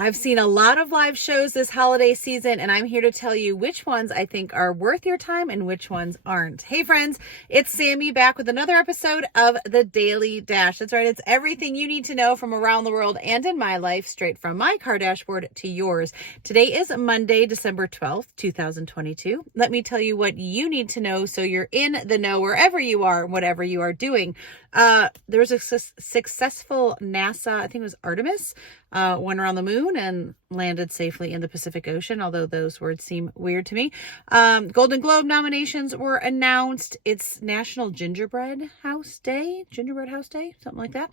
I've seen a lot of live shows this holiday season, and I'm here to tell you which ones I think are worth your time and which ones aren't. Hey friends, it's Sammy back with another episode of the Daily Dash. That's right, it's everything you need to know from around the world and in my life, straight from my car dashboard to yours. Today is Monday, December 12th, 2022. Let me tell you what you need to know so you're in the know wherever you are, whatever you are doing. There was a successful NASA, I think it was Artemis, went around the moon and landed safely in the Pacific Ocean, although those words seem weird to me. Golden Globe nominations were announced. It's National Gingerbread House Day, something like that.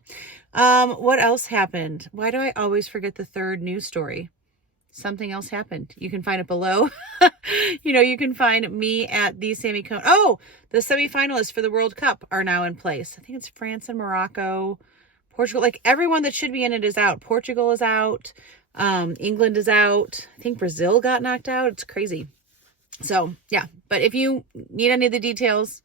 What else happened? Why do I always forget the third news story? Something else happened. You can find it below. You can find me at the Sammy Cone. Oh, the semifinalists for the World Cup are now in place. I think it's France and Morocco, Portugal. Like everyone that should be in it is out. Portugal is out. England is out. I think Brazil got knocked out. It's crazy. So yeah, but if you need any of the details,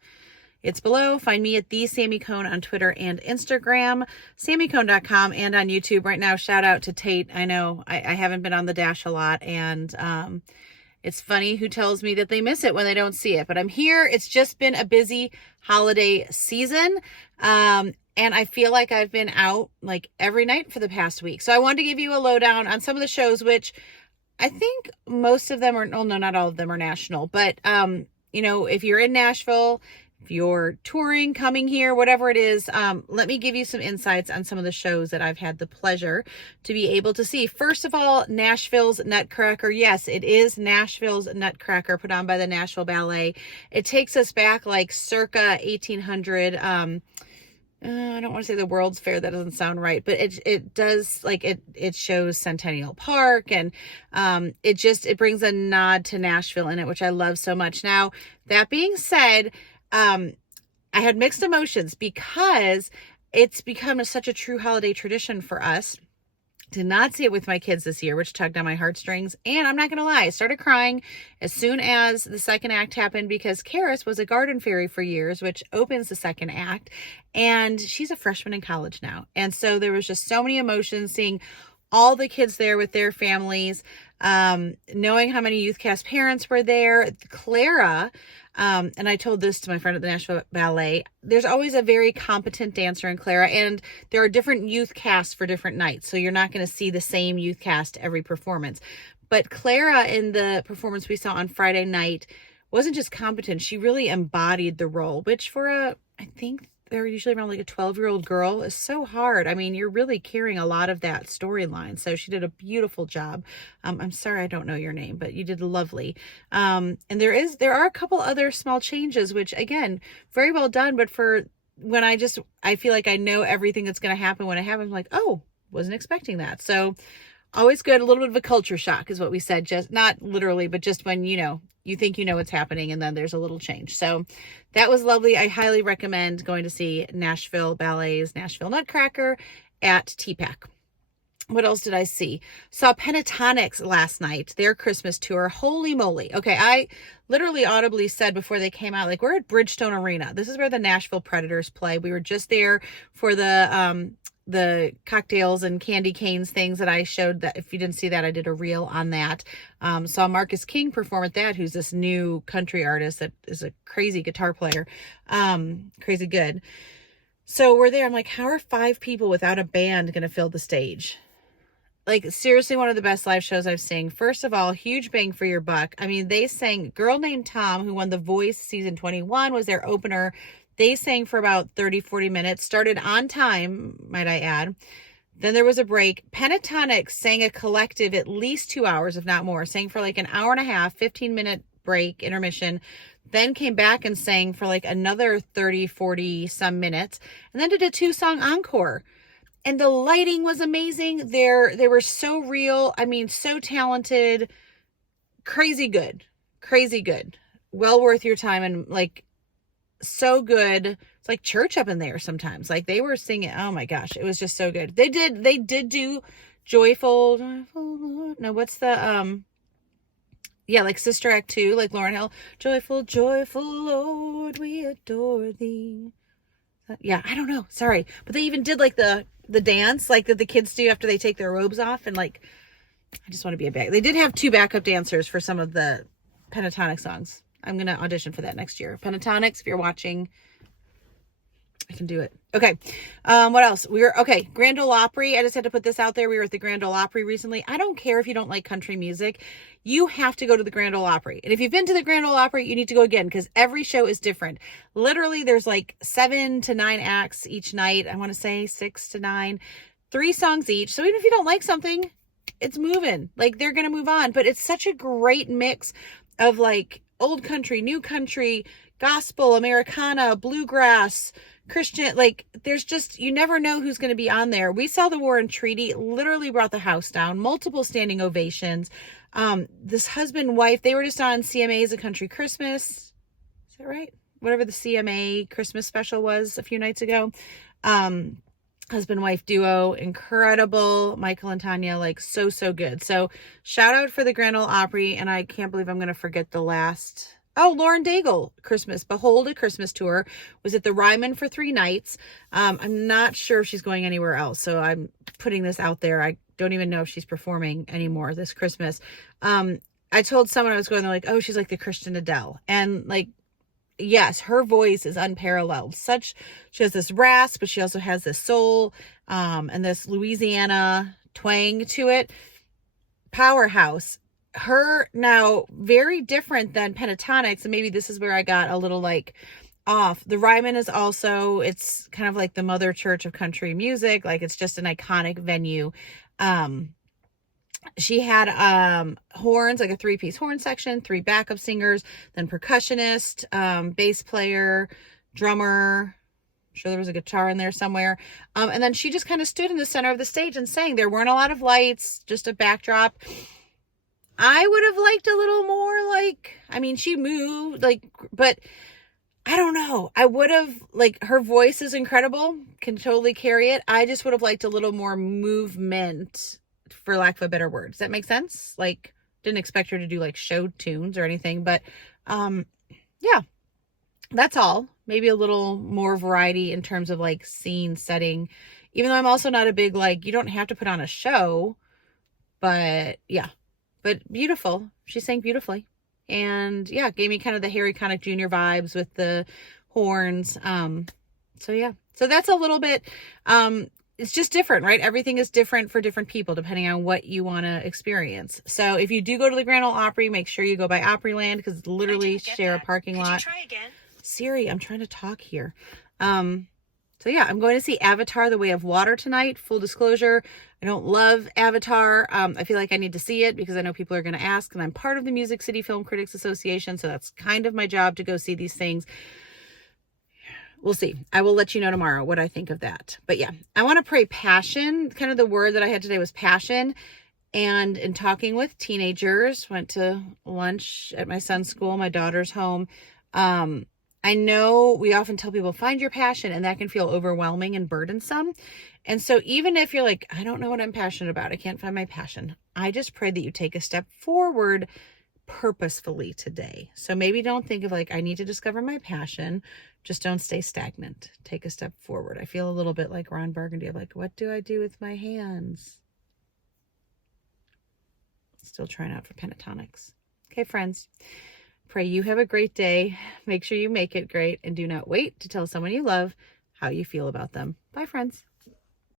it's below. Find me at the Sammy Cone on Twitter and Instagram, sammycone.com, and on YouTube. Right now, shout out to Tate. I know I haven't been on the dash a lot, and it's funny who tells me that they miss it when they don't see it. But I'm here. It's just been a busy holiday season, and I feel like I've been out like every night for the past week. So I wanted to give you a lowdown on some of the shows, which I think most of them are, no, not all of them are national. But, if you're in Nashville, if you're touring, coming here, whatever it is, let me give you some insights on some of the shows that I've had the pleasure to be able to see. First of all, Nashville's Nutcracker. Yes, it is Nashville's Nutcracker, put on by the Nashville Ballet. It takes us back like circa 1800. I don't want to say the World's Fair. That doesn't sound right, but it does, like it shows Centennial Park, and it brings a nod to Nashville in it, which I love so much. Now, that being said, I had mixed emotions because it's become such a true holiday tradition for us. Did not see it with my kids this year, which tugged on my heartstrings. And I'm not going to lie, I started crying as soon as the second act happened because Karis was a garden fairy for years, which opens the second act. And she's a freshman in college now. And so there was just so many emotions seeing all the kids there with their families, knowing how many youth cast parents were there. Clara, and I told this to my friend at the Nashville Ballet, there's always a very competent dancer in Clara, and there are different youth casts for different nights. So you're not going to see the same youth cast every performance. But Clara, in the performance we saw on Friday night, wasn't just competent. She really embodied the role, which I think they're usually around like a 12-year-old girl, is so hard. I mean, you're really carrying a lot of that storyline. So she did a beautiful job. I'm sorry I don't know your name, but you did lovely. And there are a couple other small changes, which again, very well done. But for when I feel like I know everything that's going to happen when it happens, I'm like, oh, wasn't expecting that. So always good. A little bit of a culture shock is what we said. Just not literally, but just when, you think you know what's happening and then there's a little change. So that was lovely. I highly recommend going to see Nashville Ballet's Nashville Nutcracker at TPAC. What else did I see? Saw Pentatonix last night, their Christmas tour. Holy moly. Okay, I literally audibly said before they came out, like, we're at Bridgestone Arena. This is where the Nashville Predators play. We were just there for the cocktails and candy canes things that I showed. That if you didn't see that, I did a reel on that. Saw Marcus King perform at that, who's this new country artist that is a crazy guitar player. Crazy good. So we're there. I'm like, how are 5 people without a band going to fill the stage? Like, seriously, one of the best live shows I've seen. First of all, huge bang for your buck. I mean, they sang Girl Named Tom, who won The Voice season 21, was their opener. They sang for about 30, 40 minutes, started on time, might I add. Then there was a break. Pentatonix sang a collective at least 2 hours, if not more, sang for like an hour and a half, 15-minute break, intermission, then came back and sang for like another 30, 40 some minutes, and then did a 2-song encore. And the lighting was amazing. They were so real. I mean, so talented, crazy good. Well worth your time, and like, so good. It's like church up in there sometimes. Like, they were singing, oh my gosh, it was just so good. They did do joyful Lord. No, what's the like Sister Act 2, like Lauryn Hill, joyful Lord, we adore thee. Yeah, I don't know, sorry, but they even did like the dance like that the kids do after they take their robes off, and like I just want to be a back. They did have 2 backup dancers for some of the Pentatonix songs. I'm going to audition for that next year. Pentatonix, if you're watching, I can do it. Okay. What else? Okay. Grand Ole Opry. I just had to put this out there. We were at the Grand Ole Opry recently. I don't care if you don't like country music. You have to go to the Grand Ole Opry. And if you've been to the Grand Ole Opry, you need to go again because every show is different. Literally, there's like 7 to 9 acts each night. I want to say 6 to 9, 3 songs each. So even if you don't like something, it's moving. Like they're going to move on. But it's such a great mix of like old country, new country, gospel, Americana, bluegrass, Christian. Like there's just, you never know who's going to be on there. We saw the War and Treaty, literally brought the house down, multiple standing ovations. This husband, wife, they were just on CMA's A Country Christmas. Is that right? Whatever the CMA Christmas special was a few nights ago. Husband wife duo, incredible. Michael and Tanya, like so good. So shout out for the Grand Ole Opry. And I can't believe I'm going to forget the last. Oh, Lauren Daigle Christmas Behold a Christmas tour was at the Ryman for 3 nights. I'm not sure if she's going anywhere else. So I'm putting this out there. I don't even know if she's performing anymore this Christmas. I told someone I was going, they're like, oh, she's like the Christian Adele. And like, yes, her voice is unparalleled. She has this rasp, but she also has this soul, and this Louisiana twang to it. Powerhouse. Her now very different than Pentatonix, and maybe this is where I got a little like off. The Ryman is also, it's kind of like the mother church of country music. Like it's just an iconic venue. She had horns, like a 3-piece horn section, 3 backup singers, then percussionist, bass player, drummer. I'm sure there was a guitar in there somewhere. And then she just kind of stood in the center of the stage and sang. There weren't a lot of lights, just a backdrop. I would have liked a little more like, I mean, she moved like, but I don't know. I would have, like, her voice is incredible, can totally carry it. I just would have liked a little more movement, for lack of a better word. Does that make sense? Like, didn't expect her to do like show tunes or anything, but yeah, that's all. Maybe a little more variety in terms of like scene setting, even though I'm also not a big, like, you don't have to put on a show, but yeah, but beautiful. She sang beautifully. And yeah, gave me kind of the Harry Connick Jr. vibes with the horns. So yeah, so that's a little bit, it's just different, right? Everything is different for different people depending on what you want to experience. So if you do go to the Grand Ole Opry, make sure you go by Opryland because it's literally share a parking lot. Could you try again? Siri, I'm trying to talk here. So yeah, I'm going to see Avatar: The Way of Water tonight. Full disclosure, I don't love Avatar. I feel like I need to see it because I know people are going to ask, and I'm part of the Music City Film Critics Association, so that's kind of my job to go see these things. We'll see. I will let you know tomorrow what I think of that. But yeah, I want to pray passion. Kind of the word that I had today was passion. And in talking with teenagers, went to lunch at my son's school, my daughter's home. I know we often tell people, find your passion, and that can feel overwhelming and burdensome. And so even if you're like, I don't know what I'm passionate about, I can't find my passion, I just pray that you take a step forward purposefully today. So maybe don't think of like, I need to discover my passion. Just don't stay stagnant. Take a step forward. I feel a little bit like Ron Burgundy of like, what do I do with my hands? Still trying out for Pentatonix. Okay, friends. Pray you have a great day. Make sure you make it great, and do not wait to tell someone you love how you feel about them. Bye, friends.